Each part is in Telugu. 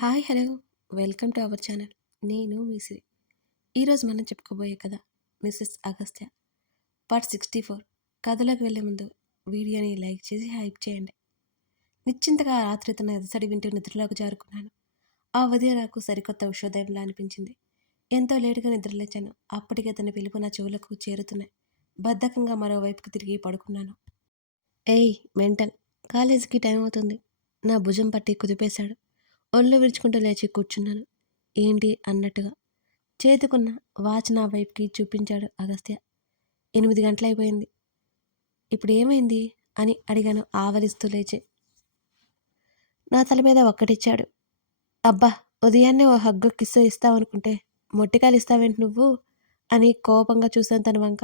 Hi hello welcome to our channel. నేను మీ సిరి. ఈరోజు మనం చెప్పుకోబోయే కథ మిస్సెస్ అగస్త్య పార్ట్ 64. కథలోకి వెళ్ళే ముందు వీడియోని లైక్ చేసి హైప్ చేయండి. నిశ్చింతగా ఆ రాత్రి తన ఎదసడి వింటూ నిద్రలోకి జారుకున్నాను. ఆ ఉదయం నాకు సరికొత్త ఉషోదయంలా అనిపించింది. ఎంతో లేటుగా నిద్రలేచాను. అప్పటికే తన పిలుపు నా చెవులకు చేరుతున్నాయి. బద్ధకంగా మరోవైపుకు తిరిగి పడుకున్నాను. ఏయ్ మెంటల్, కాలేజీకి టైం అవుతుంది. నా భుజం పట్టి కుదిపేశాడు. ఒళ్ళు విరుచుకుంటూ లేచి కూర్చున్నాను. ఏంటి అన్నట్టుగా చేతికున్న వాచ్ నా వైపుకి చూపించాడు అగస్త్య. 8 గంటలైపోయింది. ఇప్పుడు ఏమైంది అని అడిగాను ఆవలిస్తూ లేచి. నా తల మీద ఒక్కటిచ్చాడు. అబ్బా, ఉదయాన్నే ఓ హగ్గు కిస్సు ఇస్తావనుకుంటే మొట్టికాయలు ఇస్తావేంటి నువ్వు అని కోపంగా చూశాను తన వంక.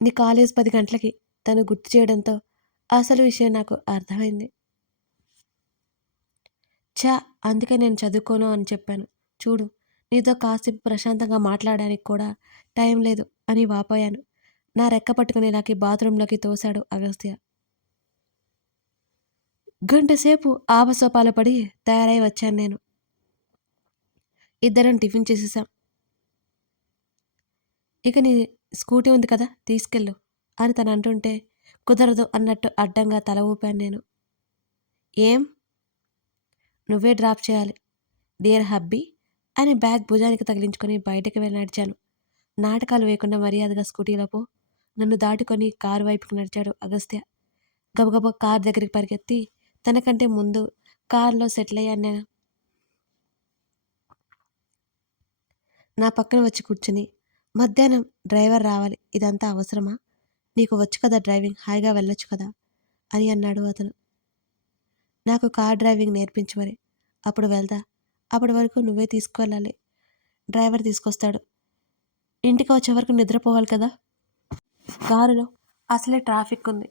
నీ కాలేజ్ 10 గంటలకి తను గుర్తు చేయడంతో అసలు విషయం నాకు అర్థమైంది. ఛా, అందుకే నేను చదువుకోను అని చెప్పాను. చూడు, నీతో కాసేపు ప్రశాంతంగా మాట్లాడడానికి కూడా టైం లేదు అని వాపోయాను. నా రెక్క పట్టుకుని నాకి బాత్రూంలోకి తోశాడు అగస్త్య. గంటసేపు ఆపసోపాలు పడి తయారై వచ్చాను నేను. ఇద్దరం టిఫిన్ చేసేసాం. ఇక నీ స్కూటీ ఉంది కదా, తీసుకెళ్ళు అని తను అంటుంటే కుదరదు అన్నట్టు అడ్డంగా తల ఊపాను నేను. ఏం? నువ్వే డ్రాప్ చేయాలి డియర్ హబ్బీ అని బ్యాగ్ భుజానికి తగిలించుకొని బయటకు వెళ్ళి నడిచాను. నాటకాలు వేయకుండా మర్యాదగా స్కూటీలో పో. నన్ను దాటుకొని కారు వైపుకు నడిచాడు అగస్త్య. గబగబా కారు దగ్గరికి పరిగెత్తి తనకంటే ముందు కారులో సెటిల్ అయ్యాను నేను. నా పక్కన వచ్చి కూర్చుని, మధ్యాహ్నం డ్రైవర్ రావాలి, ఇదంతా అవసరమా? నీకు వచ్చు కదా డ్రైవింగ్, హాయిగా వెళ్ళొచ్చు కదా అని అన్నాడు అతను. నాకు కార్ డ్రైవింగ్ నేర్పించు మరి, అప్పుడు వెళ్తా. అప్పటి వరకు నువ్వే తీసుకువెళ్ళాలి. డ్రైవర్ తీసుకొస్తాడు. ఇంటికి వచ్చే వరకు నిద్రపోవాలి కదా. కారులో అసలే ట్రాఫిక్ ఉంది,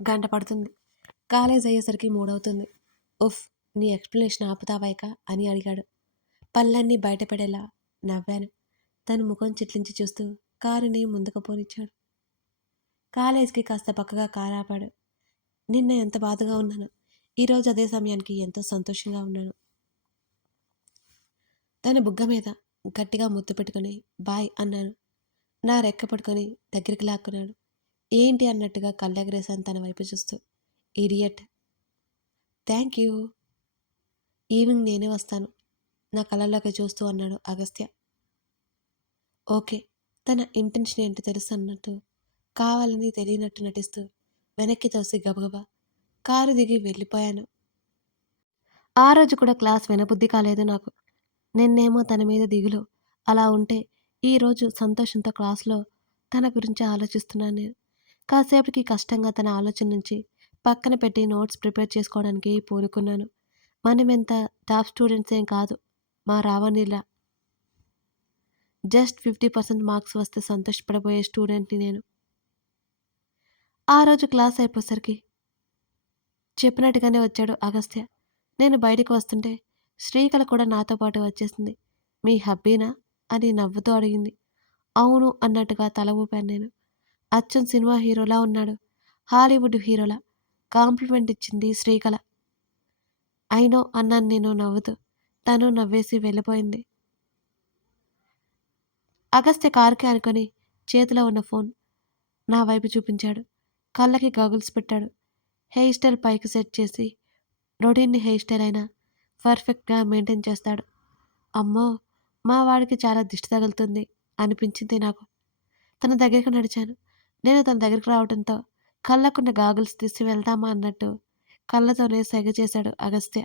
గంట పడుతుంది. కాలేజ్ అయ్యేసరికి 3 అవుతుంది. ఉఫ్, నీ ఎక్స్ప్లెనేషన్ ఆపుతావాయిక అని అడిగాడు. పళ్ళన్నీ బయటపడేలా నవ్వాను. తను ముఖం చిట్లించి చూస్తూ కారుని ముందుకు పోనిచ్చాడు. కాలేజ్కి కాస్త పక్కగా కారు ఆపాడు. నిన్న ఎంత బాధగా ఉన్నాను, ఈరోజు అదే సమయానికి ఎంతో సంతోషంగా ఉన్నాను. తన బుగ్గ మీద గట్టిగా ముద్దు పెట్టుకుని బాయ్ అన్నాను. నా రెక్క పట్టుకొని దగ్గరికి లాక్కున్నాడు. ఏంటి అన్నట్టుగా కళ్ళెగరేశాను తన వైపు చూస్తూ. ఇడియట్. Thank you. ఈవినింగ్ నేనే వస్తాను నా కళ్ళల్లోకి చూస్తూ అన్నాడు అగస్త్య. ఓకే. తన ఇంటెన్షన్ ఏంటో తెలుసు అన్నట్టు కావాలని తెలియనట్టు నటిస్తూ వెనక్కి తోసి గబగబా కారు దిగి వెళ్ళిపోయాను. ఆ రోజు కూడా క్లాస్ వినబుద్ధి కాలేదు నాకు. నిన్నేమో తన మీద దిగులు అలా ఉంటే, ఈరోజు సంతోషంతో క్లాస్లో తన గురించి ఆలోచిస్తున్నాను నేను. కాసేపటికి కష్టంగా తన ఆలోచన నుంచి పక్కన పెట్టి నోట్స్ ప్రిపేర్ చేసుకోవడానికి పూనుకున్నాను. మనమెంత టాప్ స్టూడెంట్స్ ఏం కాదు, మా రావణిలా. జస్ట్ 50% మార్క్స్ వస్తే సంతోషపడబోయే స్టూడెంట్ని నేను. ఆ రోజు క్లాస్ అయిపోసరికి చెప్పినట్టుగానే వచ్చాడు అగస్త్య. నేను బయటికి వస్తుంటే శ్రీకళ కూడా నాతో పాటు వచ్చేసింది. మీ హబ్బీనా అని నవ్వుతూ అడిగింది. అవును అన్నట్టుగా తల ఊపాను నేను. అచ్చం సినిమా హీరోలా ఉన్నాడు, హాలీవుడ్ హీరోలా కాంప్లిమెంట్ ఇచ్చింది శ్రీకళ. అయినో అన్నాను నేను నవ్వుతూ. తను నవ్వేసి వెళ్ళిపోయింది. అగస్త్య కారుకి అనుకొని చేతిలో ఉన్న ఫోన్ నా వైపు చూపించాడు. కళ్ళకి గాగుల్స్ పెట్టాడు. హెయిర్ స్టైల్ పైకి సెట్ చేసి రొటీన్ని హెయిర్ స్టైల్ అయినా పర్ఫెక్ట్గా మెయింటైన్ చేస్తాడు. అమ్మో, మా వాడికి చాలా దిష్టి తగులుతుంది అనిపించింది నాకు. తన దగ్గరికి నడిచాను. నేను తన దగ్గరికి రావడంతో కళ్ళకున్న గాగుల్స్ తీసి వెళ్దామా అన్నట్టు కళ్ళతోనే సెగ చేశాడు అగస్త్య.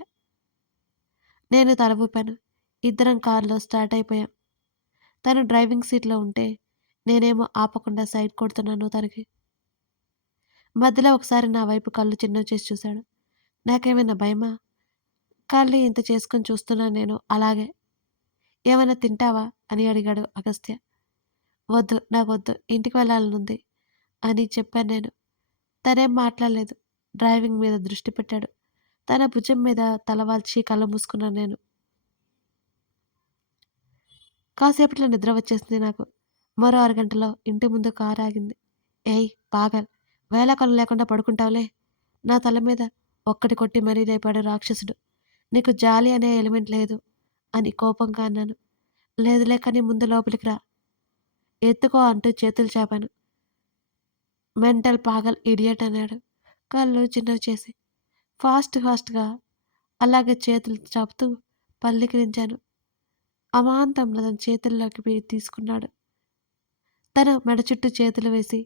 నేను తల ఊపాను. ఇద్దరం కారులో స్టార్ట్ అయిపోయాం. తను డ్రైవింగ్ సీట్లో ఉంటే నేనేమో ఆపకుండా సైడ్ కొడుతున్నాను తనకి. మధ్యలో ఒకసారి నా వైపు కళ్ళు చిన్నవి చేసి చూశాడు. నాకేమైనా భయమా? కళ్ళు ఇంత చేసుకొని చూస్తున్నాను నేను అలాగే. ఏమైనా తింటావా అని అడిగాడు అగస్త్య. వద్దు, నాకొద్దు, ఇంటికి వెళ్ళాలనుంది అని చెప్పాను నేను. తనేం మాట్లాడలేదు. డ్రైవింగ్ మీద దృష్టి పెట్టాడు. తన భుజం మీద తలవాల్చి కళ్ళు మూసుకున్నాను నేను. కాసేపట్లో నిద్ర వచ్చేసింది నాకు. మరో అరగంటలో ఇంటి ముందు కారు ఆగింది. ఏయ్ పాగల్, వేళాకొలం లేకుండా పడుకుంటావులే. నా తల మీద ఒక్కటి కొట్టి మరీ లేపాడు రాక్షసుడు. నీకు జాలి అనే ఎలిమెంట్ లేదు అని కోపంగా అన్నాను. లేదులే కానీ ముందు లోపలికి రా, ఎత్తుకో అంటూ చేతులు చాపాను. మెంటల్ పాగల్ ఇడియట్ అన్నాడు కళ్ళు చిన్నవి చేసి. ఫాస్ట్‌గా అలాగే చేతులు చాపుతూ పళ్ళికిలించాను. అమాంతంలో తన చేతుల్లోకి తీసుకున్నాడు. తన మెడ చుట్టూ చేతులు వేసి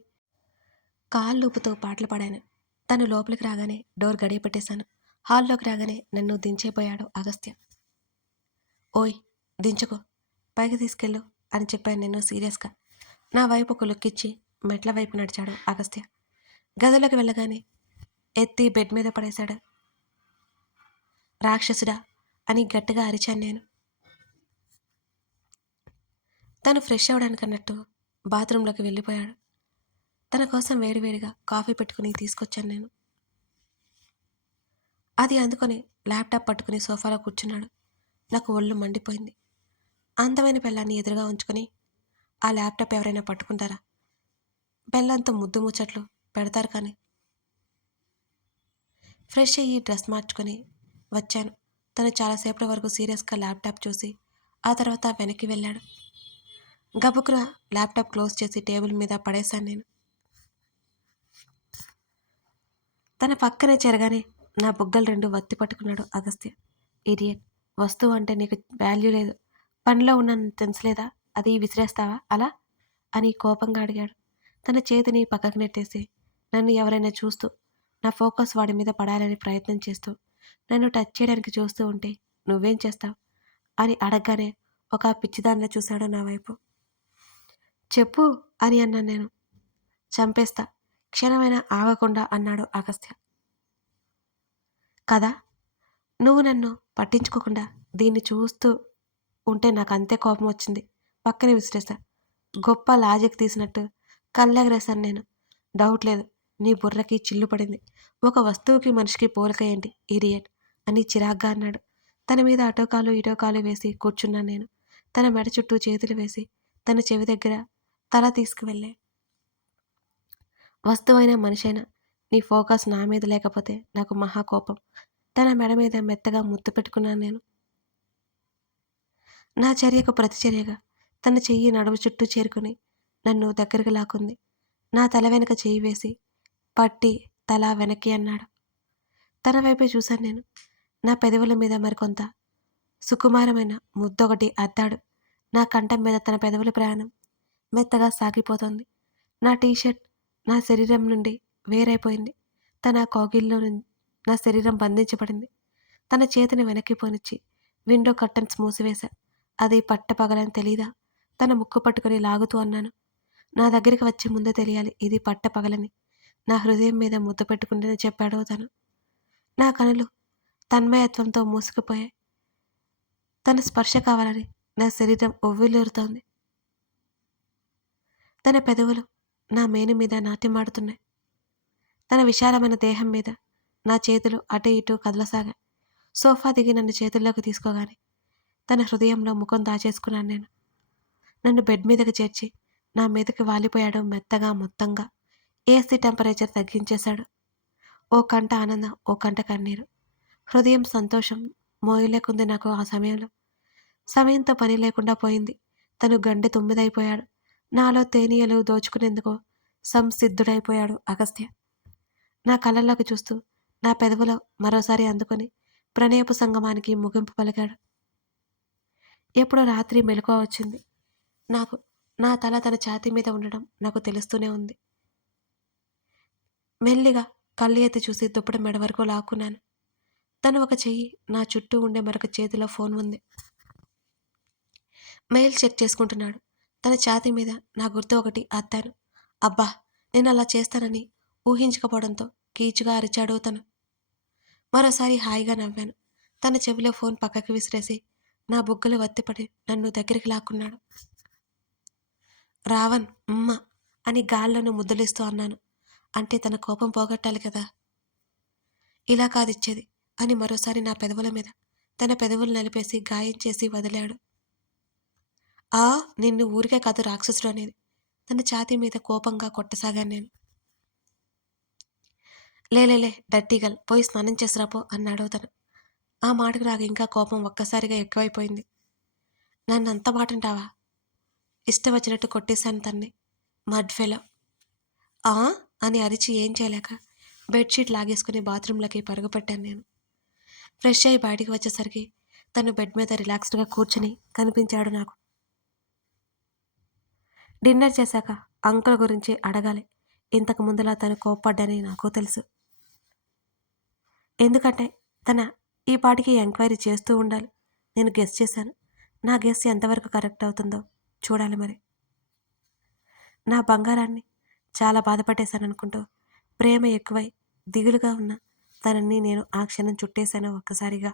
కాళ్ళూపుతూ పాటలు పాడాను. తను లోపలికి రాగానే డోర్ గడియ పెట్టేశాను. హాల్లోకి రాగానే నన్ను దించేపోయాడు అగస్త్య. ఓయ్ దించుకో, పైకి తీసుకెళ్ళు అని చెప్పాను నేను సీరియస్గా. నా వైపు ఒక లుక్కిచ్చి మెట్ల వైపు నడిచాడు అగస్త్య. గదిలోకి వెళ్ళగానే ఎత్తి బెడ్ మీద పడేశాడు. రాక్షసుడా అని గట్టిగా అరిచాను నేను. తను ఫ్రెష్ అవడానికన్నట్టు బాత్రూంలోకి వెళ్ళిపోయాడు. తన కోసం వేడివేడిగా కాఫీ పెట్టుకుని తీసుకొచ్చాను నేను. అది అందుకొని ల్యాప్టాప్ పట్టుకుని సోఫాలో కూర్చున్నాడు. నాకు ఒళ్ళు మండిపోయింది. అందమైన పెళ్ళాన్ని ఎదురుగా ఉంచుకొని ఆ ల్యాప్టాప్ ఎవరైనా పట్టుకుంటారా? పెళ్ళంతో ముద్దు ముచ్చట్లు పెడతారు కానీ. ఫ్రెష్ అయ్యి డ్రెస్ మార్చుకొని వచ్చాను. తను చాలాసేపటి వరకు సీరియస్గా ల్యాప్టాప్ చూసి ఆ తర్వాత వెనక్కి వెళ్ళాడు. గబుక్కున ల్యాప్టాప్ క్లోజ్ చేసి టేబుల్ మీద పడేశాను నేను. తన పక్కనే చెరగానే నా బుగ్గలు రెండు వత్తి పట్టుకున్నాడు అగస్త్య. ఇడియట్, వస్తువు అంటే నీకు వాల్యూ లేదు, పనిలో ఉన్నాను తెలుసులేదా, అది విసిరేస్తావా అలా అని కోపంగా అడిగాడు. తన చేతిని పక్కకు నెట్టేసి నన్ను ఎవరైనా చూస్తూ నా ఫోకస్ వాడి మీద పడాలని ప్రయత్నం చేస్తూ నన్ను టచ్ చేయడానికి చూస్తూ ఉంటే నువ్వేం చేస్తావు అని అడగగానే ఒక పిచ్చిదానిలా చూశాడు నా వైపు. చెప్పు అని అన్నాను నేను. చంపేస్తా, క్షణమైనా ఆగకుండా అన్నాడు అగస్త్య. కదా, నువ్వు నన్ను పట్టించుకోకుండా దీన్ని చూస్తూ ఉంటే నాకు అంతే కోపం వచ్చింది. పక్కనే విసిరేసా. గొప్ప లాజిక్ తీసినట్టు కళ్ళెగరేశాను నేను. డౌట్ లేదు, నీ బుర్రకి చిల్లు పడింది. ఒక వస్తువుకి మనిషికి పోలిక ఏంటి ఇడియట్ అని చిరాగ్గా అన్నాడు. తన మీద అటోకాలు ఇటోకాలు వేసి కూర్చున్నాను నేను. తన మెడ చుట్టూ చేతులు వేసి తన చెవి దగ్గర తల తీసుకువెళ్ళే. వస్తువైనా మనిషైనా నీ ఫోకస్ నా మీద లేకపోతే నాకు మహాకోపం. తన మెడ మీద మెత్తగా ముద్దు పెట్టుకున్నాను నేను. నా చర్యకు ప్రతిచర్యగా తన చెయ్యి నడుము చుట్టూ చేరుకుని నన్ను దగ్గరికి లాక్కుంది. నా తల వెనుక చెయ్యి వేసి పట్టి తల వెనక్కి అన్నాడు. తన వైపే చూశాను నేను. నా పెదవుల మీద మరికొంత సుకుమారమైన ముద్దొకటి అద్దాడు. నా కంఠం మీద తన పెదవుల ప్రయాణం మెత్తగా సాగిపోతోంది. నా టీషర్ట్ నా శరీరం నుండి వేరైపోయింది. తన కౌగిల్లో నా శరీరం బంధించబడింది. తన చేతిని వెనక్కి పోనిచ్చి విండో కర్టన్స్ మూసివేశా. అది పట్టపగలని తెలీదా? తన ముక్కు పట్టుకుని లాగుతూ అన్నాను. నా దగ్గరికి వచ్చే ముందే తెలియాలి ఇది పట్టపగలని. నా హృదయం మీద ముద్ద పెట్టుకుంటేనే చెప్పాడు తను. నా కనులు తన్మయత్వంతో మూసుకుపోయాయి. తన స్పర్శ కావాలని నా శరీరం ఉవ్విళ్ళూరుతోంది. తన పెదవులు నా మేను మీద నాట్యమాడుతున్నాయి. తన విశాలమైన దేహం మీద నా చేతులు అటు ఇటు కదలసాగా. సోఫా దిగి నన్ను చేతుల్లోకి తీసుకోగానే తన హృదయంలో ముఖం దాచేసుకున్నాను నేను. నన్ను బెడ్ మీదకి చేర్చి నా మీదకి వాలిపోయాడు మెత్తగా మొత్తంగా. AC temperature తగ్గించేశాడు. ఓ కంట ఆనందం, ఓ కంట కన్నీరు. హృదయం సంతోషం మోయలేకుంది నాకు ఆ సమయంలో. సమయంతో పని లేకుండా పోయింది. తను గండె తుమ్మిదైపోయాడు. నాలో తేనీయలు దోచుకునేందుకు సంసిద్ధుడైపోయాడు అగస్త్య. నా కళ్ళల్లోకి చూస్తూ నా పెదవులో మరోసారి అందుకొని ప్రణయపు సంగమానికి ముగింపు పలికాడు. ఎప్పుడో రాత్రి మెలకువ వచ్చింది నాకు. నా తల తన ఛాతీ మీద ఉండడం నాకు తెలుస్తూనే ఉంది. మెల్లిగా కళ్ళు ఎత్తి చూసి దుప్పటి మెడ వరకు లాక్కున్నాను. తను ఒక చెయ్యి నా చుట్టూ ఉండే మరొక చేతిలో ఫోన్ ఉంది. మెయిల్ చెక్ చేసుకుంటున్నాడు. తన ఛాతీ మీద నా గుర్తు ఒకటి అద్దాను. అబ్బా, నేను అలా చేస్తానని ఊహించకపోవడంతో కీచుగా అరిచాడు తను. మరోసారి హాయిగా నవ్వాను. తన చెవిలో ఫోన్ పక్కకి విసిరేసి నా బుగ్గలు వత్తిపడి నన్ను దగ్గరికి లాక్కున్నాడు. రావణ్ ఉమ్మ అని గాల్లోనూ ముద్దులిస్తూ అన్నాను. అంటే తన కోపం పోగొట్టాలి కదా. ఇలా కాదిచ్చేది అని మరోసారి నా పెదవుల మీద తన పెదవులు నలిపేసి గాయం చేసి వదిలాడు. ఆ నిన్ను ఊరికే కాదు రాక్షసుడు అనేది. తన ఛాతీ మీద కోపంగా కొట్టసాగాను నేను. లేలేలే డర్టీగల్, పోయి స్నానం చేసిరాపో అన్నాడు తను. ఆ మాటకు నాకు ఇంకా కోపం ఒక్కసారిగా ఎక్కువైపోయింది. నన్నంత మాటంటావా? ఇష్టం వచ్చినట్టు కొట్టేశాను తన్ని. Mud fellow. ఆ! అని అరిచి ఏం చేయలేక బెడ్‌షీట్ లాగేసుకుని బాత్రూంలోకి పరుగుపెట్టాను నేను. ఫ్రెష్ అయ్యి బయటికి వచ్చేసరికి తను బెడ్ మీద రిలాక్స్డ్‌గా కూర్చొని కనిపించాడు నాకు. డిన్నర్ చేశాక అంకుల్ గురించి అడగాలి. ఇంతకు ముందులా తను కోప్పడ్డని నాకు తెలుసు. ఎందుకంటే తన ఈ పాటికి ఎంక్వైరీ చేస్తూ ఉండాలి. నేను గెస్ చేశాను. నా గెస్ ఎంతవరకు కరెక్ట్ అవుతుందో చూడాలి మరి. నా బంగారాన్ని చాలా బాధపట్టేశాననుకుంటూ ప్రేమ ఎక్కువై దిగులుగా ఉన్న తనని నేను ఆ క్షణం చుట్టేశాను ఒక్కసారిగా.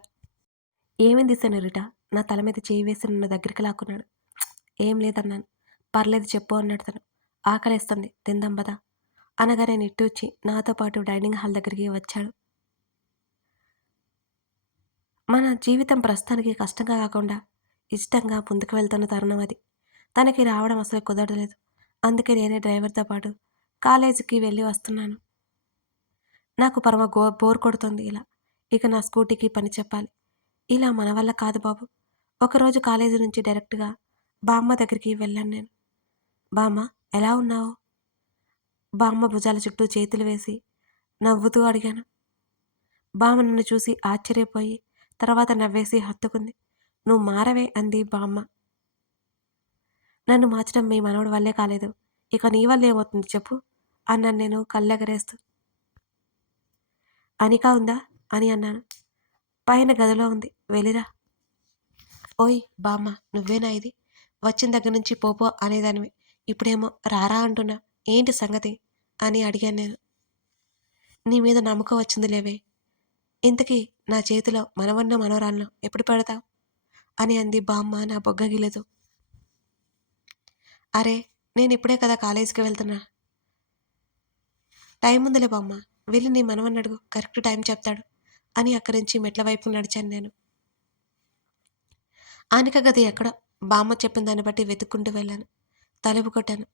ఏమైంది సెనోరిటా? నా తల మీద చేయి వేసి నన్ను దగ్గరికి లాక్కున్నాడు. ఏం లేదన్నాను. పర్లేదు చెప్పు అన్నాడు తను. ఆకలేస్తుంది తిందాం పదా అనగానే నిట్టూర్చి నాతో పాటు డైనింగ్ హాల్ దగ్గరికి వచ్చాడు. మన జీవితం ప్రస్తుతానికి కష్టంగా కాకుండా ఇష్టంగా ముందుకు వెళ్తున్న తరుణం అది. తనకి రావడం అసలు కుదరలేదు. అందుకే నేనే డ్రైవర్‌తో పాటు కాలేజీకి వెళ్ళి వస్తున్నాను. నాకు పరమ బోర్ కొడుతుంది ఇలా. ఇక నా స్కూటీకి పని చెప్పాలి. ఇలా మన వల్ల కాదు బాబు. ఒకరోజు కాలేజీ నుంచి డైరెక్ట్‌గా బామ్మ దగ్గరికి వెళ్ళాను నేను. బామ్మ ఎలా ఉన్నావు? బామ్మ భుజాల చుట్టూ చేతులు వేసి నవ్వుతూ అడిగాను. బామ్మ నన్ను చూసి ఆశ్చర్యపోయి తర్వాత నవ్వేసి హత్తుకుంది. నువ్వు మారవే అంది బామ్మ. నన్ను మార్చడం మీ మనవడి వల్లే కాలేదు. ఇక నీ వల్ల ఏమవుతుంది చెప్పు అన్నాను నేను కళ్ళెగరేస్తూ. అనిక ఉందా అని అన్నాను. పైన గదిలో ఉంది వెళ్ళిరా. ఓయ్ బామ్మ నువ్వేనా ఇది? వచ్చిన దగ్గర నుంచి పోపో అనేదానివి. ఇప్పుడేమో రారా అంటున్నా. ఏంటి సంగతి అని అడిగాను నేను. నీ మీద నమ్మకం వచ్చింది లేవే. ఇంతకీ నా చేతిలో మనవన్నో మనవరాలనో ఎప్పుడు పెడతావు అని అంది బామ్మ నా బొగ్గగిలుతూ. అరే నేనిప్పుడే కదా కాలేజీకి వెళ్తున్నా. టైం ఉందిలే బామ్మ. వెళ్ళి నీ మనవన్ని అడుగు కరెక్ట్ టైం చెప్తాడు అని అక్కడి నుంచి మెట్ల వైపు నడిచాను నేను. ఆనిక గది ఎక్కడో బామ్మ చెప్పిన దాన్ని బట్టి వెతుక్కుంటూ వెళ్ళాను. తలుపు కొట్టాను.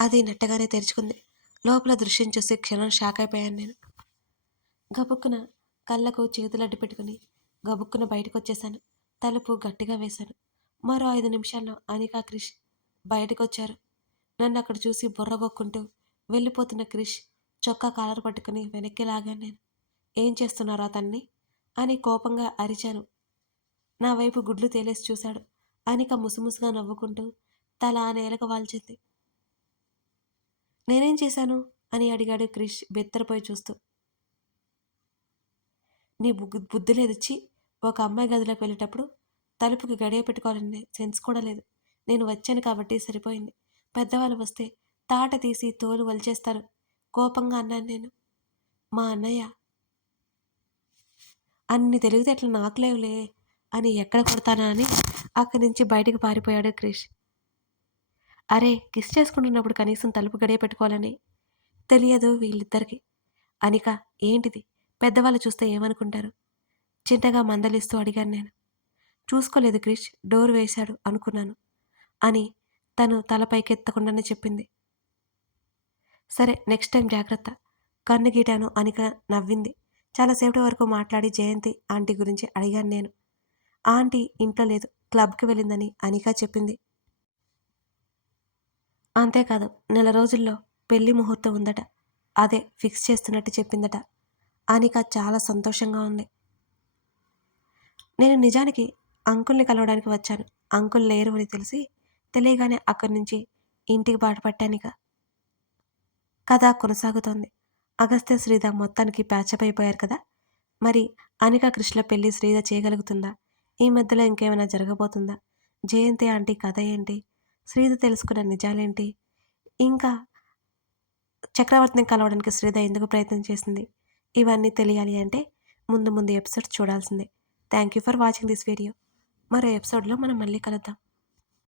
అది నెట్టగానే తెరుచుకుంది. లోపల దృశ్యం చూసి క్షణం షాక్ అయిపోయాను నేను. గబుక్కున కళ్ళకు చేతులు అడ్డు పెట్టుకుని గబుక్కున బయటకొచ్చేశాను. తలుపు గట్టిగా వేశాను. మరో 5 నిమిషాల్లో అనిక, క్రిష్ బయటకొచ్చారు. నన్ను అక్కడ చూసి బుర్రగొక్కుంటూ వెళ్ళిపోతున్న క్రిష్ చొక్కా కాలర్ పట్టుకుని వెనక్కి లాగాను నేను. ఏం చేస్తున్నారా తన్ని అని కోపంగా అరిచాను. నా వైపు గుడ్లు తేలేసి చూశాడు. అనిక ముసుముసుగా నవ్వుకుంటూ తల ఆ నేలకు వాల్చింది. నేనేం చేశాను అని అడిగాడు క్రిష్ బెత్తరపోయి చూస్తూ. నీ బుద్ధి లేదిచ్చి ఒక అమ్మాయి గదిలోకి వెళ్ళేటప్పుడు తలుపుకి గడియ పెట్టుకోవాలనే సెన్స్ కూడా లేదు. నేను వచ్చాను కాబట్టి సరిపోయింది. పెద్దవాళ్ళు వస్తే తాట తీసి తోలు వలిచేస్తారు కోపంగా అన్నాను నేను. మా అన్నయ్య అన్ని తెలివితేటలు నాకు లేవులే అని ఎక్కడ కొడతానా అని అక్కడి నుంచి బయటికి పారిపోయాడు క్రిష్. అరే కిస్ చేసుకుంటున్నప్పుడు కనీసం తలుపు గడియ పెట్టుకోవాలని తెలియదు వీళ్ళిద్దరికి. అనిక ఏంటిది పెద్దవాళ్ళు చూస్తే ఏమనుకుంటారు చిన్నగా మందలిస్తూ అడిగాను నేను. చూసుకోలేదు క్రిష్ డోర్ వేశాడు అనుకున్నాను అని తను తల పైకెత్తకుండానే చెప్పింది. సరే నెక్స్ట్ టైం జాగ్రత్త. కన్ను గీటాను అనిక నవ్వింది. చాలాసేపటి వరకు మాట్లాడి జయంతి ఆంటీ గురించి అడిగాను నేను. ఆంటీ ఇంట్లో లేదు క్లబ్కి వెళ్ళిందని అనిక చెప్పింది. అంతేకాదు నెల రోజుల్లో పెళ్లి ముహూర్తం ఉందట. అదే ఫిక్స్ చేస్తున్నట్టు చెప్పిందట. అనిక చాలా సంతోషంగా ఉంది. నేను నిజానికి అంకుల్ని కలవడానికి వచ్చాను. అంకుల్ లేరు అని తెలియగానే అక్కడి నుంచి ఇంటికి బాటపట్టానిక. కథ కొనసాగుతోంది. అగస్త్య శ్రీధ మొత్తానికి ప్యాచప్ అయిపోయారు కదా. మరి అనిక కృష్ణ పెళ్లి శ్రీధ చేయగలుగుతుందా? ఈ మధ్యలో ఇంకేమైనా జరగబోతుందా? జయంతి ఆంటీ కథ ఏంటి? శ్రీధ తెలుసుకున్న నిజాలేంటి? ఇంకా చక్రవర్తిని కలవడానికి శ్రీధ ఎందుకు ప్రయత్నం చేసింది? ఇవన్నీ తెలియాలి అంటే ముందు ముందు ఎపిసోడ్స్ చూడాల్సిందే. Thank you for watching this video. మరో ఎపిసోడ్లో మనం మళ్ళీ కలుద్దాం.